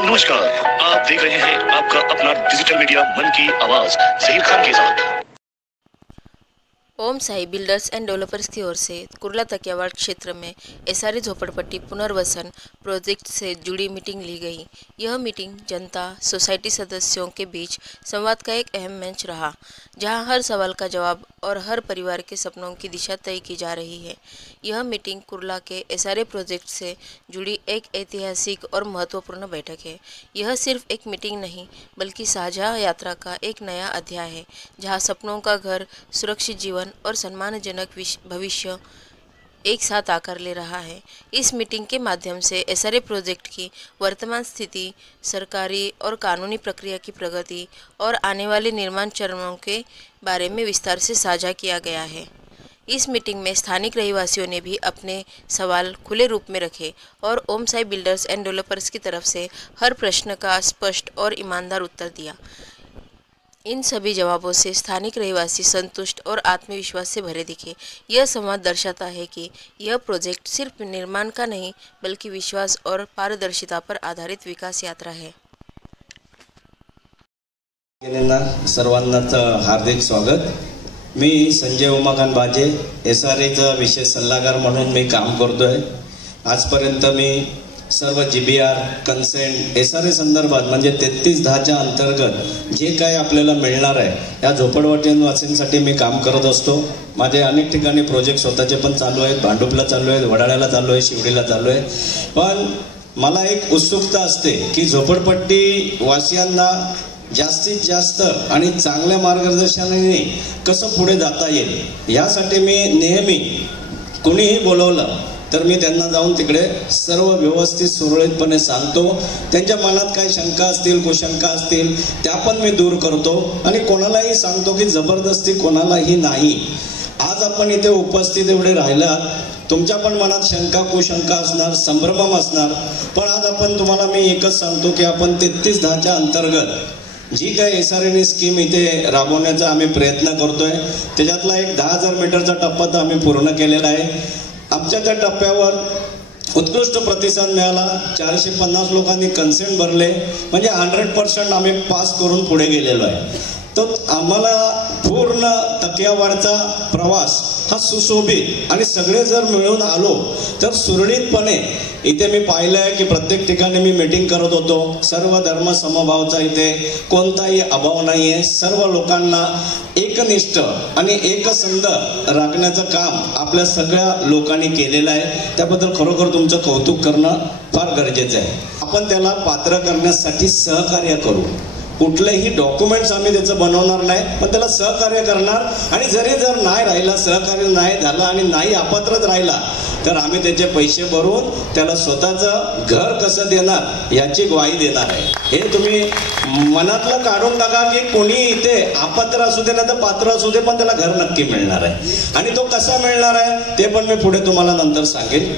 नमस्कार, आप देख रहे हैं आपका अपना डिजिटल मीडिया मन की आवाज जहीर खान के साथ। ओम साई बिल्डर्स एंड डेवलपर्स की ओर से कुर्ला तकियावाड़ क्षेत्र में एसआरए झोपड़पट्टी पुनर्वसन प्रोजेक्ट से जुड़ी मीटिंग ली गई। यह मीटिंग जनता सोसाइटी सदस्यों के बीच संवाद का एक अहम मंच रहा, जहां हर सवाल का जवाब और हर परिवार के सपनों की दिशा तय की जा रही है। यह मीटिंग कुर्ला के एसआरए प्रोजेक्ट से जुड़ी एक ऐतिहासिक और महत्वपूर्ण बैठक है। यह सिर्फ एक मीटिंग नहीं, बल्कि साझा यात्रा का एक नया अध्याय है, जहां सपनों का घर, सुरक्षित जीवन और सम्मानजनक भविष्य एक साथ आकार ले रहा है। इस मीटिंग के माध्यम से एसआरए प्रोजेक्ट की वर्तमान स्थिति, सरकारी और कानूनी प्रक्रिया की प्रगति और आने वाले निर्माण चरणों के बारे में विस्तार से साझा किया गया है। इस मीटिंग में स्थानिक रहवासियों ने भी अपने सवाल खुले रूप में रखे और ओम साई बिल्डर्स एंड डेवलपर्स की तरफ से हर प्रश्न का स्पष्ट और ईमानदार उत्तर दिया। इन सभी जवाबों से स्थानिक रहवासी संतुष्ट और आत्मविश्वास से भरे दिखे। यह संवाद दर्शाता है कि यह प्रोजेक्ट सिर्फ निर्माण का नहीं, बल्कि विश्वास और पारदर्शिता पर आधारित विकास यात्रा है। सर्वांनाच हार्दिक स्वागत। मी संजय उमाकांत बाजे, एसआरएचा विशेष सल्लागार म्हणून मी काम करतोय। आजपर्यंत मी सर्व जीबीआर कन्सेंट एसआरए संदर्भात म्हणजे 3310च्या अंतर्गत जे काही आपल्याला मिळणार आहे या झोपडपट्टीवासींसाठी मी काम करत असतो। माझे अनेक ठिकाणी प्रोजेक्ट स्वतःचे पण चालू आहेत, भांडुपला चालू आहेत, वडाळ्याला चालू आहे, शिवडीला चालू आहे। पण मला एक उत्सुकता असते की झोपडपट्टी वासियांना जास्तीत जास्त आणि चांगल्या मार्गदर्शनाने कसं पुढे जाता येईल यासाठी मी नेहमी कोणीही बोलवलं तर मी त्यांना जाऊन तिकडे सर्व व्यवस्थित सुरळीतपणे सांगतो। त्यांच्या मनात काही शंका असतील, कुशंका असतील त्या पण मी दूर करतो आणि कोणालाही सांगतो की जबरदस्ती कोणालाही नाही। आज आपण इथे उपस्थित एवढे राहिलात, तुमच्या पण मनात शंका कुशंका असणार, संभ्रम असणार, पण आज आपण तुम्हाला मी एकच सांगतो की आपण 3310च्या अंतर्गत जी काही एसआरए स्कीम इथे राबवण्याचा आम्ही प्रयत्न करतोय त्याच्यातला एक 10,000 मीटरचा टप्पा तर आम्ही पूर्ण केलेला आहे। आमच्या त्या टप्प्यावर उत्कृष्ट प्रतिसाद मिळाला। 450 लोकांनी कन्सेंट भरले, म्हणजे 100% आम्ही पास करून पुढे गेलेलो आहे। तर आम्हाला पूर्ण तकियावाडचा प्रवास हा सुशोभित आणि सगळे जर मिळून आलो तर सुरळीतपणे इथे मी पाहिलं आहे की प्रत्येक ठिकाणी मी मीटिंग करत होतो, सर्व धर्म समभावचा इथे कोणताही अभाव नाही आहे। सर्व लोकांना एकनिष्ठ आणि एकसंध राखण्याचं काम आपल्या सगळ्या लोकांनी केलेलं आहे। त्याबद्दल खरोखर तुमचं कौतुक करणं फार गरजेचं आहे। आपण त्याला पात्र करण्यासाठी सहकार्य करू। कुठलेही डॉक्युमेंट्स आम्ही त्याचं बनवणार नाही, पण त्याला सहकार्य करणार आणि जर नाही राहिला, सहकार्य नाही झाला आणि नाही अपात्रच राहिला तर आम्ही त्याचे पैसे भरून त्याला स्वतःचं घर कसं देणार याची ग्वाही देणार आहे। हे तुम्ही मनातलं काढून टाका की कोणी इथे अपात्र असू दे ना तर पात्र असू दे, पण त्याला घर नक्की मिळणार आहे। आणि तो कसा मिळणार आहे ते पण मी पुढे तुम्हाला नंतर सांगेन।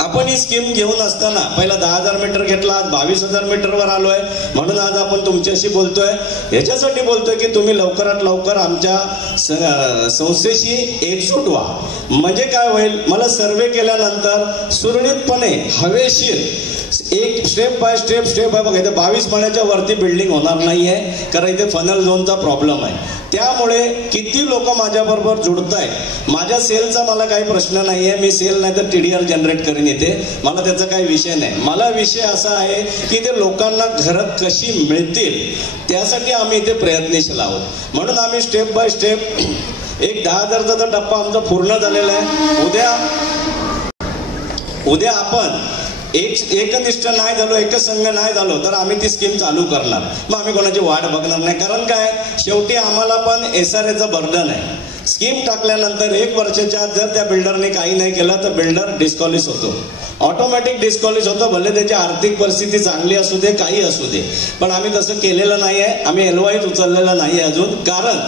आपण ही स्कीम घेऊन असताना पहिला 10,000 मीटर घेतला, आज 22,000 मीटरवर आलोय। म्हणून आज आपण तुमच्याशी बोलतोय, याच्यासाठी बोलतोय की तुम्ही लवकरात लवकर आमच्या संस्थेशी एकजूट व्हा। म्हणजे काय होईल, मला सर्वे केल्यानंतर सुरळीतपणे हवेशीर एक स्टेप बाय स्टेप आहे बघा। इथे 22 माळ्याच्या वरती बिल्डिंग होणार नाहीये, कारण इथे फनल झोनचा प्रॉब्लेम आहे। त्यामुळे किती लोक माझ्याबरोबर जुडतायत, माझ्या सेलचा मला काही प्रश्न नाहीये। मी सेल नाही तर टीडीआर जनरेट करीन इथे, मला त्याचा काही विषय नाही। मला विषय असा आहे की ते लोकांना घरं कशी मिळतील त्यासाठी आम्ही इथे प्रयत्नशील आहोत। म्हणून आम्ही स्टेप बाय स्टेप एक 10,000चा टप्पा आमचा पूर्ण झालेला आहे। उद्या आपण एकनिष्ठ नाही झालो, एकसंघ नाही झालो तर आम्ही ती स्कीम चालू करणार। मग आम्ही कोणाची वाट बघणार नाही, कारण काय शेवटी आम्हाला पण एसआरएचं बर्डन आहे। स्कीम टाकल्यानंतर 1 वर्षाच्या आत जर त्या बिल्डरने काही नाही केलं तर बिल्डर डिस्क्वालिस होतो, ऑटोमॅटिक डिस्क्वालिस होतो। भले त्याची आर्थिक परिस्थिती चांगली असू दे, काही असू दे, पण आम्ही तसं केलेलं नाही आहे। आम्ही एलवाईच उचललेला नाही अजून, कारण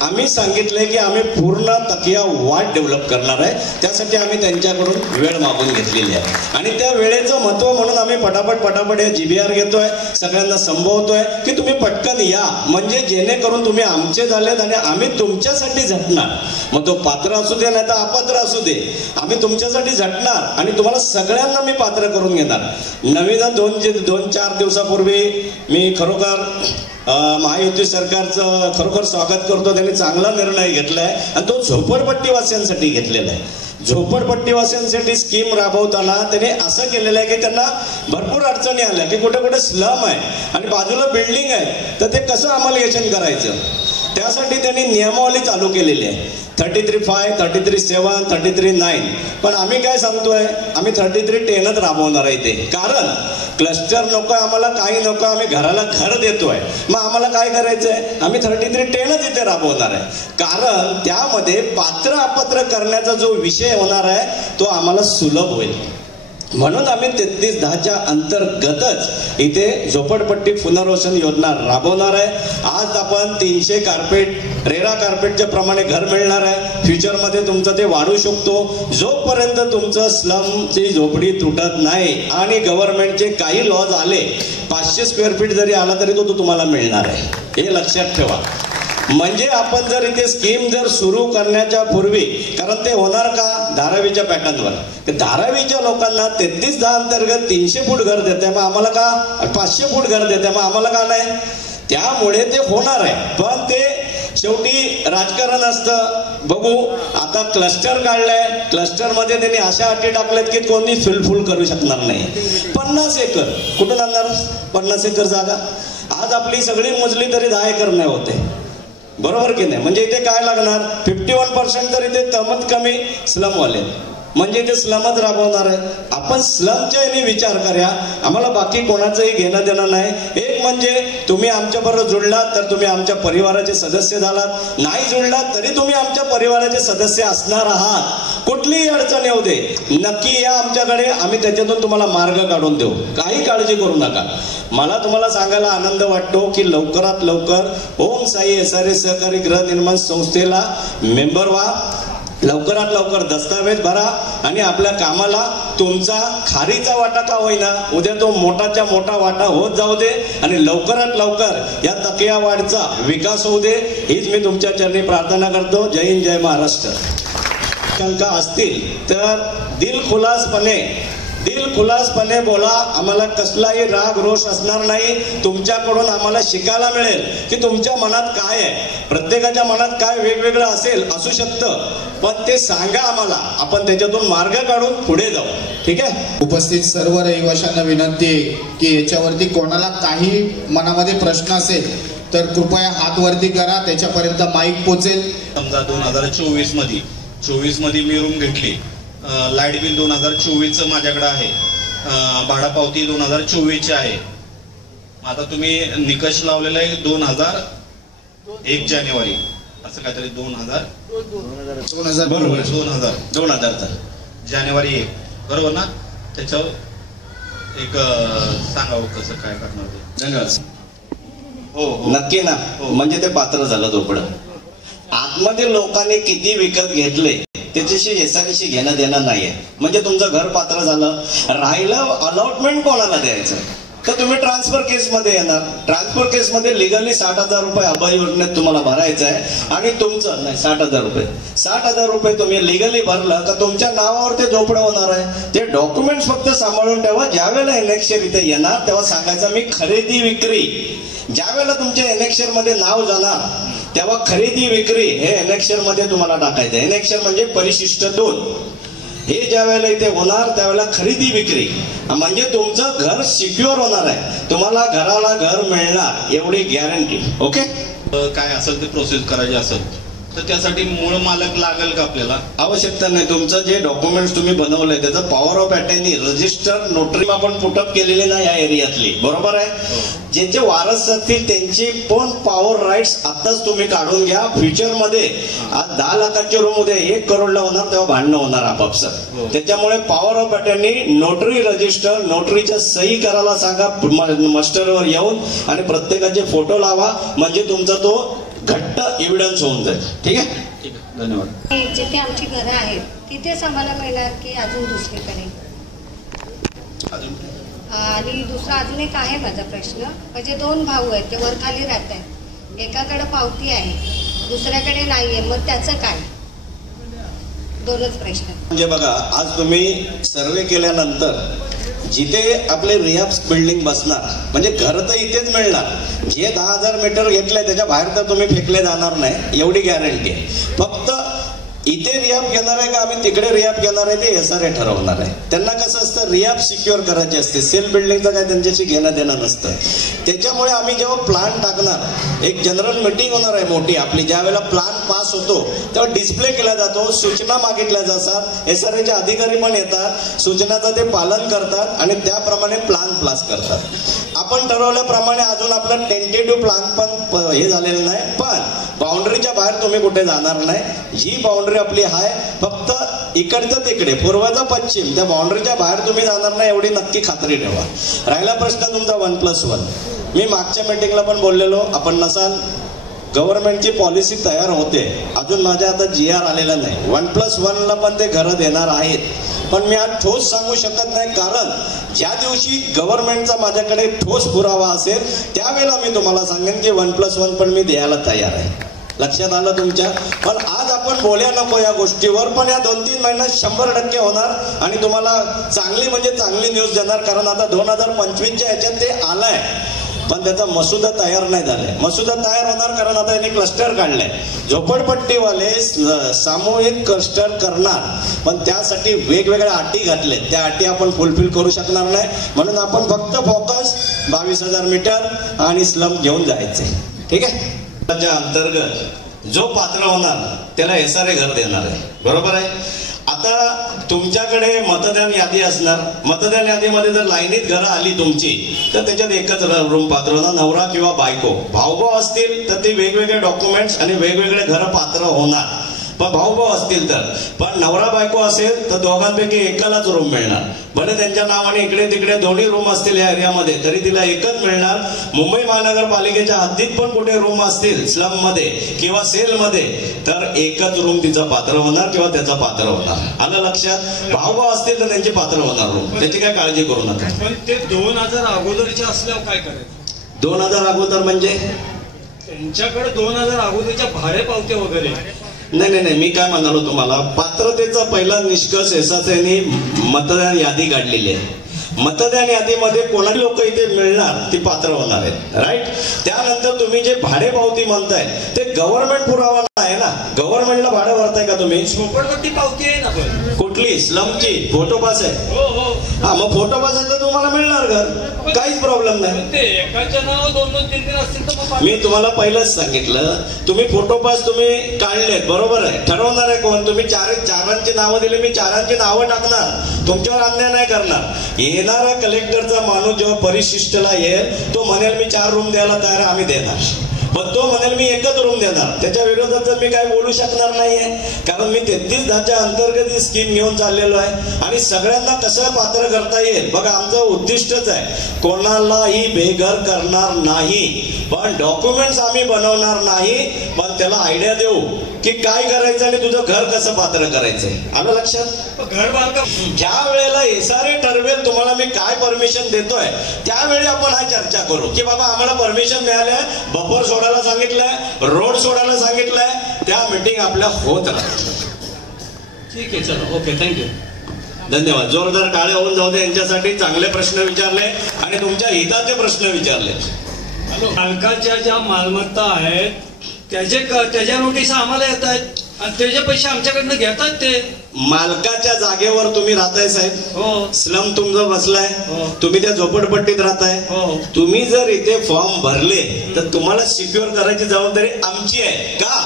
आम्ही सांगितले की आम्ही पूर्ण तकिया वाट डेव्हलप करणार आहे. त्यासाठी आम्ही त्यांच्याकडून वेळ मागून घेतलेली आहे आणि त्या वेळेचं महत्त्व म्हणून आम्ही पटापट हे GBR घेतोय, सगळ्यांना संबोधतोय की तुम्ही पटकन या, म्हणजे जेणेकरून तुम्ही आमचे झालेत आणि आम्ही तुमच्यासाठी झटणार. मग तो पात्र असू दे नाही तर अपात्र असू दे, आम्ही तुमच्यासाठी झटणार आणि तुम्हाला सगळ्यांना मी पात्र करून घेणार. नवीन 2-4 दिवसापूर्वी मी खरोखर महायुती सरकारचं खरोखर स्वागत करतो. त्यांनी चांगला निर्णय घेतलाय आणि तो झोपडपट्टीवासियांसाठी घेतलेला आहे. झोपडपट्टीवासियांसाठी स्कीम राबवताना त्यांनी असं केलेलं आहे की त्यांना भरपूर अडचणी आल्या की कुठे कुठे स्लम आहे आणि बाजूला बिल्डिंग आहे, तर ते कसं अंमलबजावणी करायचं, त्यासाठी त्यांनी नियमावली चालू केलेली आहे. 33(5), 33(7), 33(9). पण आम्ही काय सांगतोय, आम्ही 33(10)च राबवणार आहे ते. कारण क्लस्टर नको आहे आम्हाला, काही नको, आम्ही घराला घर देतोय. मग आम्हाला काय करायचंय, आम्ही 33(10)च इथे राबवणार आहे. कारण त्यामध्ये पात्र अपात्र करण्याचा जो विषय होणार आहे तो आम्हाला सुलभ होईल. म्हणून आम्ही 3310च्या अंतर्गतच इथे झोपडपट्टी पुनर्वसन योजना राबवणार आहे. आज आपण 300 कार्पेट रेरा कार्पेटच्या प्रमाणे घर मिळणार आहे. फ्युचरमध्ये तुमचं ते वाढू शकतो. जोपर्यंत तुमचं स्लमची झोपडी तुटत नाही आणि गव्हर्नमेंटचे काही लॉज आले, 500 स्क्वेअर फीट जरी आला तरी तो तुम्हाला मिळणार आहे, हे लक्षात ठेवा. म्हणजे आपण जर इथे स्कीम जर सुरू करण्याच्या पूर्वी, कारण ते होणार का धारावीच्या पॅटर्नवर, धारावीच्या लोकांना 3310 अंतर्गत 300 फूट घर देते, मग आम्हाला का 500 फूट घर देते, मग आम्हाला का नाही. त्यामुळे ते होणार आहे. पण ते शेवटी राजकारण असतं. बघू, आता क्लस्टर काढलंय, क्लस्टर मध्ये त्यांनी अशा अटी टाकल्यात की कोणी फुल करू शकणार नाही. 50 एकर कुठून आणणार, 50 एकर जागा आज आपली सगळी मोजली तरी 10 एकर नाही होते, बरोबर की नाही. म्हणजे इथे काय लागणार, 51% तर इथे कमीत कमी स्लमवाले, म्हणजे इथे स्लमच राबवणार आहे. आपण स्लमच्या याने विचार करूया, आम्हाला बाकी कोणाचंही घेणं देणं नाही. एक म्हणजे तुम्ही आमच्या बरोबर जुळलात तर तुम्ही आमच्या परिवाराचे सदस्य झालात, नाही जुळलात तरी तुम्ही आमच्या परिवाराचे सदस्य असणार आहात. कुठलीही अडचण येऊ दे, नक्की या आमच्याकडे, आम्ही त्याच्यातून तुम्हाला मार्ग काढून देऊ, काही काळजी करू नका. मला तुम्हाला सांगायला आनंद वाटतो की लवकरात लवकर ओम साई SRA सहकारी गृहनिर्माण संस्थेला मेंबर व्हा, लवकरात लवकर दस्तावेज भरा आणि आपल्या कामाला तुमचा खारीचा वाटा का होईना उद्या तो मोठाच्या मोठा वाटा होत जाऊ दे आणि लवकरात लवकर या तकिया वाढचा विकास होऊ दे, हीच मी तुमच्या चरणी प्रार्थना करतो. जय हिंद, जय महाराष्ट्र. शंका असतील तर दिलखुलासपणे बोला, आम्हाला कसलाही राग रोष असणार नाही. तुमच्याकडून आम्हाला शिकायला मिळेल की तुमच्या मनात काय आहे. प्रत्येकाच्या मनात काय वेगवेगळं असू शकतं, पण ते सांगा आम्हाला, आपण त्याच्यातून मार्ग काढून पुढे जाऊ. ठीक आहे. उपस्थित सर्व रहिवाशांना विनंती आहे की याच्यावरती कोणाला काही मनामध्ये प्रश्न असेल तर कृपया हात वरती करा, त्याच्यापर्यंत माईक पोचेल. समजा 2024 मध्ये मी रूम घेतली, लाईट बिल 2024चं माझ्याकडे आहे, भाडापावती 2024ची आहे. आता तुम्ही निकष लावलेला आहे 2001 जानेवारी असं काहीतरी 2000 बरोबर, 2000 जानेवारी 1 बरोबर ना. त्याच्यावर एक सांगावं कसं काय करणार ते. धन्यवाद. हो नक्की ना. म्हणजे ते पात्र झालं झोपडं. आतमध्ये लोकांनी किती विकत घेतले त्याच्याशी SRAशी घेणं देणं नाहीये. म्हणजे तुमचं घर पात्र झालं. राहिलं अलॉटमेंट कोणाला द्यायचं, तर तुम्ही ट्रान्सफर केसमध्ये येणार. ट्रान्सफर केसमध्ये लिगली 60,000 रुपये अभय योजनेत तुम्हाला भरायचं आहे आणि तुमचं नाही 60,000 रुपये तुम्ही लिगली भरलं तर तुमच्या नावावर ते झोपडं होणार आहे. ते डॉक्युमेंट्स फक्त सांभाळून ठेवा. ज्यावेळेला एनेक्शर इथे येणार तेव्हा सांगायचं मी खरेदी विक्री. ज्यावेळेला तुमच्या एनेक्शर मध्ये नाव जाणार तेव्हा खरेदी विक्री हे एनेक्शर मध्ये तुम्हाला टाकायचं. एनेक्शर म्हणजे परिशिष्ट 2. हे ज्या वेळेला इथे होणार त्यावेळेला खरेदी विक्री म्हणजे तुमचं घर सिक्युअर होणार आहे. तुम्हाला घराला घर मिळणार एवढी गॅरंटी. ओके. काय असेल ते प्रोसेस करायची असेल तर त्यासाठी मूळ मालक लागेल का आपल्याला? आवश्यकता नाही. तुमचं जे डॉक्युमेंट्स तुम्ही बनवलंय त्याचं power of attorney, register, notary आपण पुटअप केलेली नाही या एरियातली, बरोबर आहे. ज्यांचे वारस असतील त्यांची पण पॉवर राईट्स आताच तुम्ही काढून घ्या. फ्युचर मध्ये आज 10 लाखाची रूम उद्या 1 करोडला होणार तेव्हा भांडणं होणार आपापसात. त्याच्यामुळे power of attorney, notary register, नोटरीच्या सही करायला सांगा मस्टरवर येऊन आणि प्रत्येकाचे फोटो लावा. म्हणजे तुमचा तो घट्ट एव्हिडन्स होऊन जाईल. ठीक आहे, ठीक आहे, धन्यवाद. जिथे आमची घरं आहेत तिथेच आम्हाला मिळणार की अजून दुसरीकडे? आणि दुसरा अजून एक आहे माझा प्रश्न, म्हणजे 2 भाऊ आहेत, ते वर खाली राहत आहेत, एकाकडे पावती आहे दुसऱ्याकडे नाहीये, मग त्याचं काय? 2च प्रश्न. म्हणजे बघा, आज तुम्ही सर्वे केल्यानंतर जिथे आपले रियाब बिल्डिंग बसणार, म्हणजे घर तर इथेच मिळणार, जे 10,000 मीटर घेतलंय त्याच्या बाहेर तर तुम्ही फेकले जाणार नाही एवढी गॅरंटी आहे. फक्त इथे रियाब घेणार आहे का आम्ही तिकडे रियाब घेणार आहे ते SRA ठरवणार आहे. त्यांना कसं असतं, रियाब सिक्युअर करायची असते, सेल बिल्डिंगचं काय त्यांच्याशी घेणं देणं नसतं. त्याच्यामुळे आम्ही जेव्हा प्लान टाकणार, एक जनरल मीटिंग होणार आहे मोठी आपली, ज्या वेळेला प्लान पास होतो तेव्हा डिस्प्ले केला जातो, सूचना मागितल्या जातात, SRAचे अधिकारी पण येतात, सूचनाचं ते पालन करतात आणि त्याप्रमाणे प्लान पास करतात. आपण ठरवल्याप्रमाणे अजून आपला टेंटेटिव्ह प्लान पण हे झालेलं नाही, पण बाउंड्रीच्या बाहेर तुम्ही कुठे जाणार नाही. जी बाउंड्री आपली आहे फक्त इकडचं तिकडे, पूर्वचा पश्चिम, त्या बाउंड्रीच्या बाहेर तुम्ही जाणार नाही एवढी नक्की खात्री ठेवा. राहिला प्रश्न तुमचा 1+1. मी मागच्या मीटिंगला पण बोललेलो, आपण नसाल, गव्हर्नमेंटची पॉलिसी तयार होते, अजून माझ्या आता GR आलेला नाही. 1+1ला पण ते घरं देणार आहेत, पण मी आज ठोस सांगू शकत नाही, कारण ज्या दिवशी गव्हर्नमेंटचा माझ्याकडे ठोस पुरावा असेल त्यावेळेला मी तुम्हाला सांगेन की 1+1 पण मी द्यायला तयार आहे. लक्षात आलं तुमच्या? पण आज आपण बोलूया नको या गोष्टीवर, पण या 2-3 महिन्यात 100% होणार आणि तुम्हाला चांगली म्हणजे चांगली न्यूज देणार. कारण आता 2025च्या ह्याच्यात ते आलंय, पण त्याचा मसुदा तयार नाही झालाय. मसुदा तयार होणार कारण आता यांनी क्लस्टर काढलाय, झोपडपट्टीवाले सामूहिक क्लस्टर करणार, पण त्यासाठी वेगवेगळ्या अटी घातल्यात, त्या अटी आपण फुलफिल करू शकणार नाही. म्हणून आपण फक्त फोकस 22,000 मीटर आणि स्लम घेऊन जायचे. ठीक आहे, त्याच्या अंतर्गत जो पात्र होणार त्याला SRA घर देणार आहे, बरोबर आहे. आता तुमच्याकडे मतदान यादी असणार, मतदान यादीमध्ये जर लाईनीत घरं आली तुमची तर त्याच्यात एकच रूम पात्र होणार, नवरा किंवा बायको. भाऊभाऊ असतील तर ते वेगवेगळे डॉक्युमेंट्स आणि वेगवेगळे घरं पात्र होणार, पण भाऊभाऊ असतील तर. पण नवरा बायको असेल तर दोघांपैकी एकालाच रूम मिळणार. भले त्यांच्या नावाने इकडे तिकडे दोन्ही रूम असतील या एरियामध्ये तरी तिला एकच मिळणार. मुंबई महानगरपालिकेच्या हद्दीत पण कुठे रूम असतील स्लम मध्ये किंवा सेल मध्ये तर एकच रूम तिचा पात्र होणार किंवा त्याचा पात्र होणार. आलं लक्षात? भाऊभाऊ असतील तर त्यांची पात्र होणार रूम, त्याची काय काळजी करू नका. पण ते 2000 अगोदरचे असल्यावर काय करायचं? 2000 अगोदर म्हणजे त्यांच्याकडे 2000 अगोदरच्या भाडे पावते वगैरे? नाही, मी काय म्हणालो तुम्हाला, पात्रतेचा पहिला निष्कर्ष SRAने मतदान यादी काढलेली आहे. मतदान यादीमध्ये कोणाची लोक इथे मिळणार ती पात्र होणार आहेत, राईट. त्यानंतर तुम्ही जे भाडे पावती म्हणताय ते गव्हर्नमेंट पुरावा आहे ना, गव्हर्नमेंटला भाडं भरताय का तुम्ही? झोपडपट्टी पावती आहे ना. पण कुठली? स्लमची फोटो पास आहे? हो. हा, मग फोटो पास आहे तर तुम्हाला मिळणार घर, काहीच प्रॉब्लेम नाही. ते एकाच्या नावावर 2-3 असतील तर मग मी तुम्हाला पहिलंच सांगितलं, तुम्ही फोटो पास तुम्ही काढलेत, बरोबर आहे. ठरवणार आहे कोण? तुम्ही चारांची नावं दिली, मी चारांची नावं टाकणार, तुमच्यावर अन्याय नाही करणार. येणारा कलेक्टरचा माणूस जेव्हा परिशिष्टला येईल तो म्हणेल मी 4 रूम द्यायला तयार, आम्ही देणार. पण तो म्हणेल मी एकच रूम देणार, त्याच्या विरोधात तर मी काय बोलू शकणार नाहीये, कारण मी 33-10च्या अंतर्गत ही स्कीम घेऊन चाललेलो आहे. आणि सगळ्यांना कसं पात्र करता येईल बघा, आमचं उद्दिष्टच आहे कोणालाही बेघर करणार नाही, पण डॉक्युमेंट्स आम्ही बनवणार नाही, पण त्याला आयडिया देऊ की काय करायचं आणि तुझं घर कसं पात्र करायचंय. आलं लक्षात? घर बांधकाम ज्या वेळेला SRA ठरवेल तुम्हाला मी काय परमिशन देतोय त्यावेळी आपण हा चर्चा करू की बाबा आम्हाला परमिशन मिळाल्या, बफर सोडायला सांगितलंय, रोड सोडायला सांगितलंय, त्या मीटिंग आपल्या होत राहतात. ठीक आहे, चला, ओके, थँक्यू, धन्यवाद. जोरदार टाळ्या होऊन जाऊ दे. यांच्यासाठी चांगले प्रश्न विचारले आणि तुमच्या हिताचे प्रश्न विचारले. मालकाच्या ज्या मालमत्ता आहेत त्याच्या नोटीस आम्हाला येत आहेत आणि त्याचे पैसे आमच्याकडनं घेतात. ते मालकाच्या जागेवर तुम्ही राहताय साहेब, हो. स्लम तुमचा बसलाय, हो. तुम्ही त्या झोपडपट्टीत राहताय, हो. तुम्ही जर इथे फॉर्म भरले तर तुम्हाला सिक्युअर करायची जबाबदारी आमची आहे का?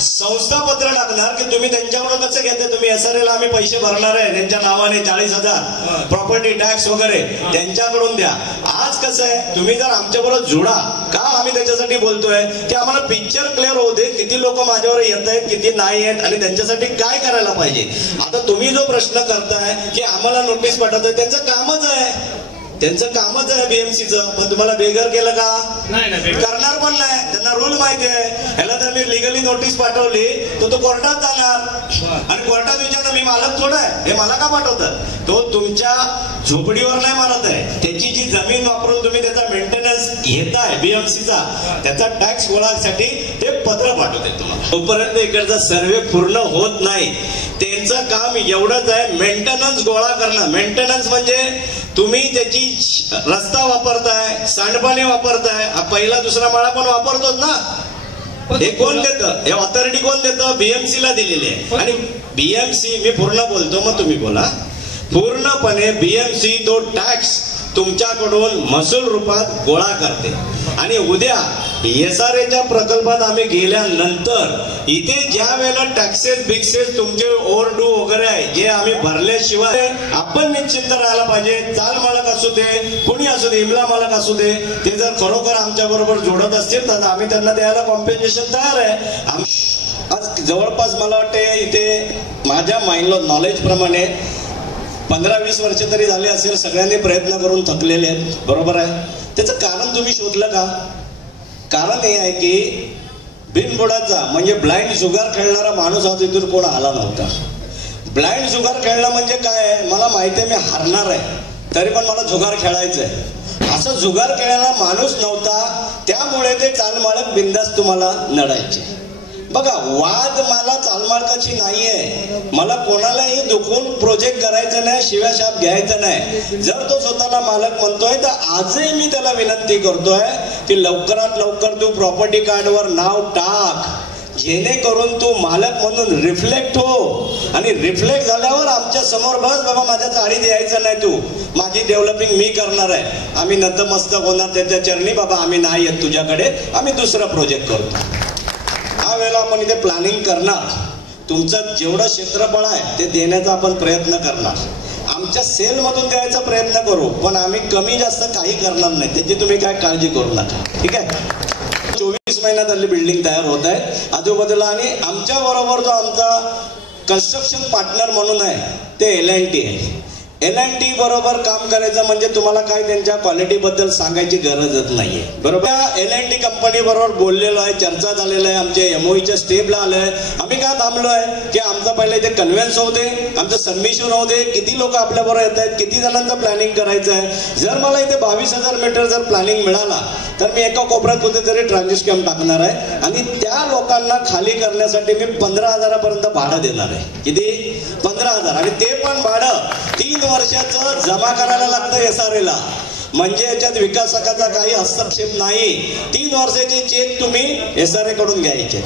संस्था पत्र टाकणार की तुम्ही त्यांच्याकडून कसं घेताय, तुम्ही SRAला आम्ही पैसे भरणार आहे त्यांच्या नावाने 40,000 प्रॉपर्टी टॅक्स वगैरे त्यांच्याकडून द्या. आज कसं आहे, तुम्ही जर आमच्याबरोबर जुडा का, आम्ही त्याच्यासाठी बोलतोय की आम्हाला पिक्चर क्लिअर होऊ दे, किती लोक माझ्यावर येत आहेत किती नाही आहेत आणि त्यांच्यासाठी काय करायला पाहिजे. आता तुम्ही जो प्रश्न करताय की आम्हाला नोटीस पाठवताय, त्यांचं कामच आहे त्यांचं कामच आहे बीएमसीचं, पण तुम्हाला बेघर केलं का? नाही करणार पण नाही, त्यांना रूल माहिती आहे. ह्याला जर मी लिगली नोटीस पाठवली तर तो कोर्टात जाणार आणि कोर्टात विचारणार मी मालक थोडा आहे, हे मला का पाठवतात? तो तुमच्या झोपडीवर नाही मारत आहे, त्याची जी जमीन वापरून तुम्ही त्याचा मेंटेनन्स घेताय बीएमसीचा, त्याचा टॅक्स गोळासाठी ते पत्र पाठवते तुम्हाला. तोपर्यंत इकडचा सर्वे पूर्ण होत नाही. त्यांचं काम एवढंच आहे, मेंटेनन्स गोळा करणं. मेंटेनन्स म्हणजे तुम्ही त्याची रस्ता वापरताय, सांडपाणी वापरताय, पहिला दुसरा माळा पण वापरतोच ना. हे कोण देतं? हे ऑथॉरिटी कोण देतं? बीएमसी ला दिलेली आहे. आणि बीएमसी, मी पूर्ण बोलतो मग तुम्ही बोला. पूर्णपणे बीएमसी तो टॅक्स तुमच्याकडून महसूल रूपात गोळा करते. आणि उद्या एसआरएच्या प्रकल्पात आम्ही गेल्यानंतर इथे ज्या वेळेला टॅक्सेस बिक्सेस तुमचे ओव्हरड्यू वगैरे आहे, जे आम्ही भरल्याशिवाय आपण निश्चिंत राहायला पाहिजे. चाल मालक असू दे, कुणी असू दे, इमला मालक असू दे, ते जर खरोखर आमच्या बरोबर जोडत असतील तर आम्ही त्यांना द्यायला कॉम्पेन्सेशन तयार आहे. आज जवळपास मला वाटते इथे माझ्या नॉलेज प्रमाणे 15-20 वर्ष तरी झाले असेल, सगळ्यांनी प्रयत्न करून थकलेले आहेत. बरोबर आहे. त्याचं कारण तुम्ही शोधलं का? कारण हे आहे की बिनबुडाचा म्हणजे ब्लाइंड जुगार खेळणारा माणूस आज इथून कोण आला नव्हता. ब्लाइंड जुगार खेळणं म्हणजे काय आहे? मला माहिती आहे मी हारणार आहे, तरी पण मला जुगार खेळायचं आहे, असं जुगार खेळायला माणूस नव्हता. त्यामुळे ते चालमालक बिंदास तुम्हाला नडायचे. बघा, वाद मला चालमालकाची नाहीये. मला कोणालाही दुखून प्रोजेक्ट करायचं नाही, शिव्याशाप घ्यायचं नाही. जर तो स्वतःला मालक म्हणतोय तर आजही मी त्याला विनंती करतोय की लवकरात लवकर तू प्रॉपर्टी कार्डवर नाव टाक, जेणेकरून तू मालक म्हणून रिफ्लेक्ट हो. आणि रिफ्लेक्ट झाल्यावर आमच्या समोर बस, बाबा माझ्या चाळीत यायचं नाही, तू माझी डेव्हलपिंग मी करणार आहे. आम्ही नतमस्तक होणार त्याच्या चरणी, बाबा आम्ही नाही येत तुझ्याकडे, आम्ही दुसरा प्रोजेक्ट करतो. वेळेला आपण इथे प्लॅनिंग करणार, तुमचं जेवढं क्षेत्रफळ आहे ते देण्याचा आपण प्रयत्न करणार. आमच्या सेल मधून द्यायचा प्रयत्न करू, पण आम्ही कमी जास्त काही करणार नाही, त्याची तुम्ही काय काळजी करू नका. ठीक आहे. 24 महिन्यात हल्ली बिल्डिंग तयार होत आहे आजूबाजूला. आणि आमच्या बरोबर जो आमचा कन्स्ट्रक्शन पार्टनर म्हणून आहे ते L&T आहे. L&T बरोबर काम करायचं म्हणजे तुम्हाला काय त्यांच्या क्वालिटी बद्दल सांगायची गरजच नाहीये. बरोबर. L&T कंपनी बरोबर बोललेलो आहे, चर्चा झालेला आहे, आमच्या MOEच्या स्टेपला आलोय. आम्ही काय थांबलोय की आमचा पहिला इथे कन्व्हेन्स होऊ दे, आमचं सबमिशन होऊ दे, किती लोक आपल्या बरोबर येत आहेत, किती जणांचं प्लॅनिंग करायचं आहे. जर मला इथे 22,000 मीटर जर प्लॅनिंग मिळाला तर मी एका कोपऱ्यात कुठेतरी ट्रान्झिस्टम टाकणार आहे आणि त्या लोकांना खाली करण्यासाठी मी 15,000 भाडं देणार आहे. किती? 15,000. आणि ते पण भाडं 3 वर्षाचं जमा करायला लागतं एसआरएला. म्हणजे याच्यात विकासकाचा काही हस्तक्षेप नाही. 3 वर्षाचे चेक तुम्ही एसआरए कडून घ्यायचे.